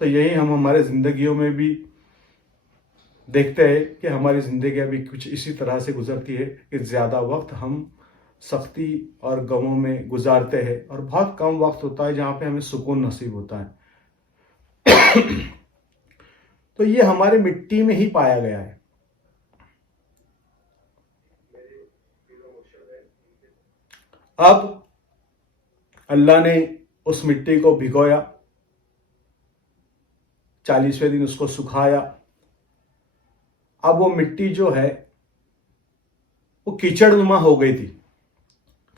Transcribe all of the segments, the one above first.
تو یہی ہم ہمارے زندگیوں میں بھی دیکھتے ہیں کہ ہماری زندگیاں بھی کچھ اسی طرح سے گزرتی ہے کہ زیادہ وقت ہم سختی اور غموں میں گزارتے ہیں اور بہت کم وقت ہوتا ہے جہاں پہ ہمیں سکون نصیب ہوتا ہے. تو یہ ہمارے مٹی میں ہی پایا گیا ہے. اب اللہ نے اس مٹی کو بھگویا، 40ویں دن اس کو سکھایا. اب وہ مٹی جو ہے وہ کیچڑ نما ہو گئی تھی،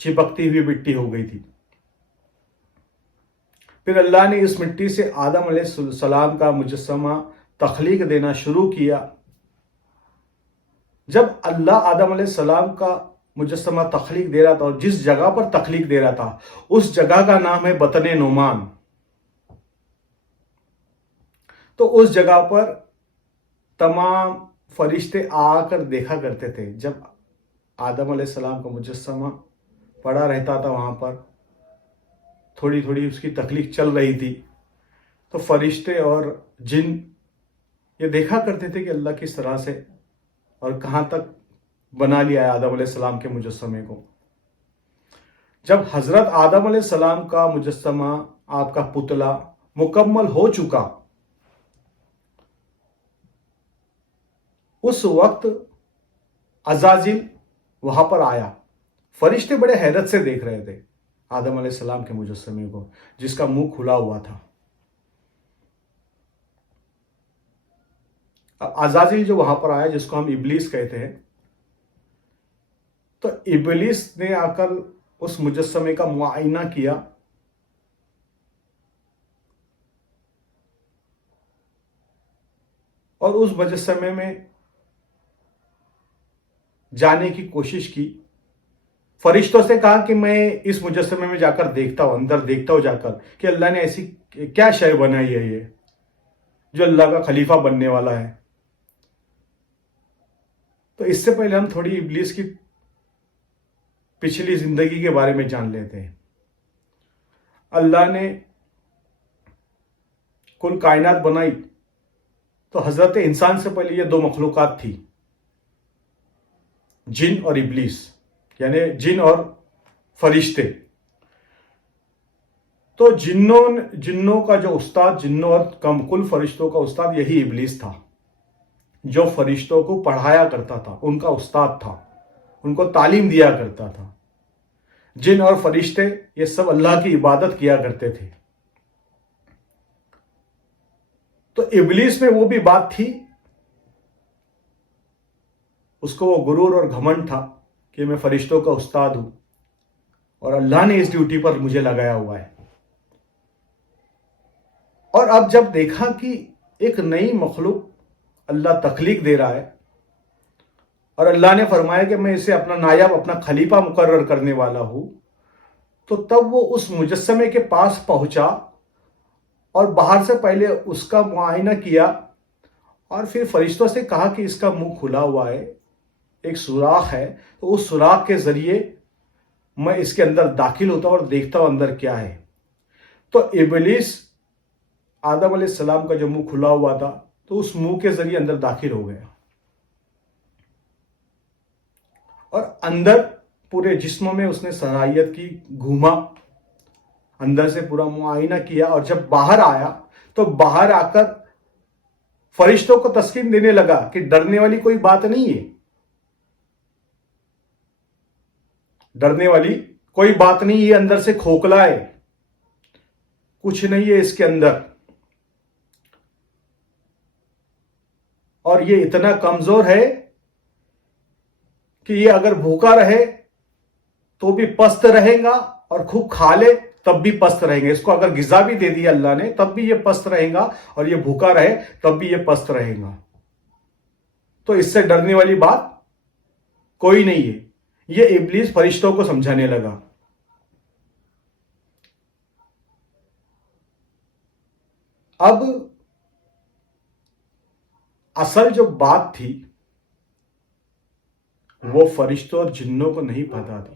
چپکتی ہوئی مٹی ہو گئی تھی. پھر اللہ نے اس مٹی سے آدم علیہ السلام کا مجسمہ تخلیق دینا شروع کیا. جب اللہ آدم علیہ السلام کا مجسمہ تخلیق دے رہا تھا اور جس جگہ پر تخلیق دے رہا تھا اس جگہ کا نام ہے بطن نعمان. تو اس جگہ پر تمام فرشتے آ کر دیکھا کرتے تھے. جب آدم علیہ السلام کا مجسمہ پڑا رہتا تھا وہاں پر، تھوڑی تھوڑی اس کی تخلیق چل رہی تھی، تو فرشتے اور جن یہ دیکھا کرتے تھے کہ اللہ کس طرح سے اور کہاں تک بنا لیا ہے آدم علیہ السلام کے مجسمے کو. جب حضرت آدم علیہ السلام کا مجسمہ، آپ کا پتلا مکمل ہو چکا، اس وقت عزازیل وہاں پر آیا. فرشتے بڑے حیرت سے دیکھ رہے تھے آدم علیہ السلام کے مجسمے کو جس کا منہ کھلا ہوا تھا. اب عزازیل جو وہاں پر آیا، جس کو ہم ابلیس کہتے ہیں، تو ابلیس نے آ کر اس مجسمے کا معائنہ کیا اور اس مجسمے میں جانے کی کوشش کی. فرشتوں سے کہا کہ میں اس مجسمے میں جا کر دیکھتا ہوں، اندر دیکھتا ہوں جا کر کہ اللہ نے ایسی کیا شے بنائی ہے یہ جو اللہ کا خلیفہ بننے والا ہے. تو اس سے پہلے ہم تھوڑی ابلیس کی پچھلی زندگی کے بارے میں جان لیتے ہیں. اللہ نے کل کائنات بنائی تو حضرت انسان سے پہلے یہ دو مخلوقات تھی، جن اور ابلیس، یعنی جن اور فرشتے. تو جنوں کا جو استاد، جنوں اور کل فرشتوں کا استاد یہی ابلیس تھا، جو فرشتوں کو پڑھایا کرتا تھا، ان کا استاد تھا، ان کو تعلیم دیا کرتا تھا. جن اور فرشتے یہ سب اللہ کی عبادت کیا کرتے تھے. تو ابلیس میں وہ بھی بات تھی، اس کو وہ غرور اور گھمنڈ تھا کہ میں فرشتوں کا استاد ہوں اور اللہ نے اس ڈیوٹی پر مجھے لگایا ہوا ہے. اور اب جب دیکھا کہ ایک نئی مخلوق اللہ تخلیق دے رہا ہے اور اللہ نے فرمایا کہ میں اسے اپنا نائب، اپنا خلیفہ مقرر کرنے والا ہوں، تو تب وہ اس مجسمے کے پاس پہنچا اور باہر سے پہلے اس کا معائنہ کیا اور پھر فرشتوں سے کہا کہ اس کا منہ کھلا ہوا ہے، ایک سوراخ ہے، تو اس سوراخ کے ذریعے میں اس کے اندر داخل ہوتا ہوں اور دیکھتا ہوں اندر کیا ہے. تو ابلیس آدم علیہ السلام کا جو منہ کھلا ہوا تھا تو اس منہ کے ذریعے اندر داخل ہو گیا اور اندر پورے جسم میں اس نے صلاحیت کی، گھوما، اندر سے پورا معائنہ کیا. اور جب باہر آیا تو باہر آ کر فرشتوں کو تسکین دینے لگا کہ ڈرنے والی کوئی بات نہیں ہے، ڈرنے والی کوئی بات نہیں، یہ اندر سے کھوکھلا ہے، کچھ نہیں ہے اس کے اندر، اور یہ اتنا کمزور ہے کہ یہ اگر بھوکا رہے تو بھی پست رہے گا اور خوب کھا لے تب بھی پست رہیں گے. اس کو اگر غذا بھی دے دی اللہ نے تب بھی یہ پست رہے گا، اور یہ بھوکا رہے تب بھی یہ پست رہے گا. تو اس سے ڈرنے والی بات کوئی نہیں ہے. یہ ابلیس فرشتوں کو سمجھانے لگا. اب اصل جو بات تھی وہ فرشتوں اور جنوں کو نہیں پتا تھی،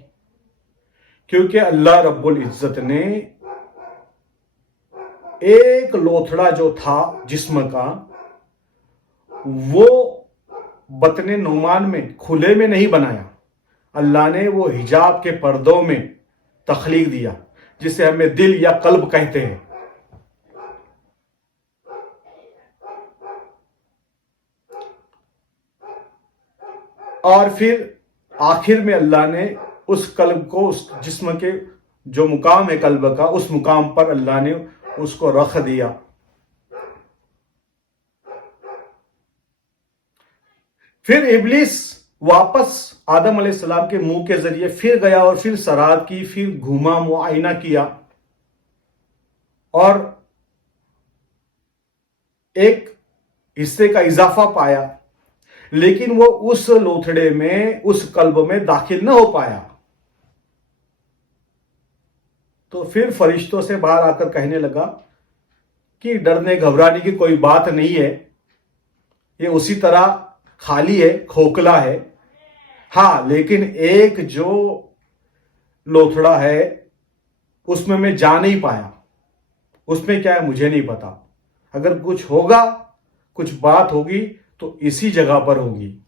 کیونکہ اللہ رب العزت نے ایک لوتھڑا جو تھا جسم کا وہ بطن نعمان میں کھلے میں نہیں بنایا، اللہ نے وہ حجاب کے پردوں میں تخلیق دیا، جسے ہمیں دل یا قلب کہتے ہیں۔ اور پھر آخر میں اللہ نے اس قلب کو، اس جسم کے جو مقام ہے قلب کا، اس مقام پر اللہ نے اس کو رکھ دیا۔ پھر ابلیس واپس آدم علیہ السلام کے منہ کے ذریعے پھر گیا اور پھر سرات کی، پھر گھوما، معائنہ کیا اور ایک حصے کا اضافہ پایا، لیکن وہ اس لوتھڑے میں، اس قلب میں داخل نہ ہو پایا۔ تو پھر فرشتوں سے باہر آ کر کہنے لگا کہ ڈرنے گھبرانے کی کوئی بات نہیں ہے، یہ اسی طرح خالی ہے، کھوکھلا ہے۔ ہاں، لیکن ایک جو لوتھڑا ہے اس میں جا نہیں پایا، اس میں کیا ہے مجھے نہیں پتا، اگر کچھ ہوگا، کچھ بات ہوگی تو اسی جگہ پر ہوگی۔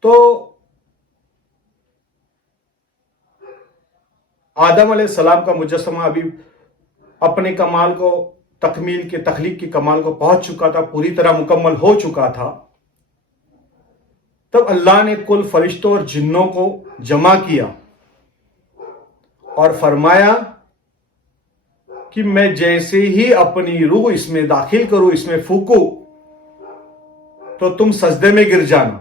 تو آدم علیہ السلام کا مجسمہ ابھی اپنے کمال کو، تکمیل کے، تخلیق کے کمال کو پہنچ چکا تھا، پوری طرح مکمل ہو چکا تھا۔ تب اللہ نے کل فرشتوں اور جنوں کو جمع کیا اور فرمایا کہ میں جیسے ہی اپنی روح اس میں داخل کروں، اس میں پھونکوں، تو تم سجدے میں گر جانا۔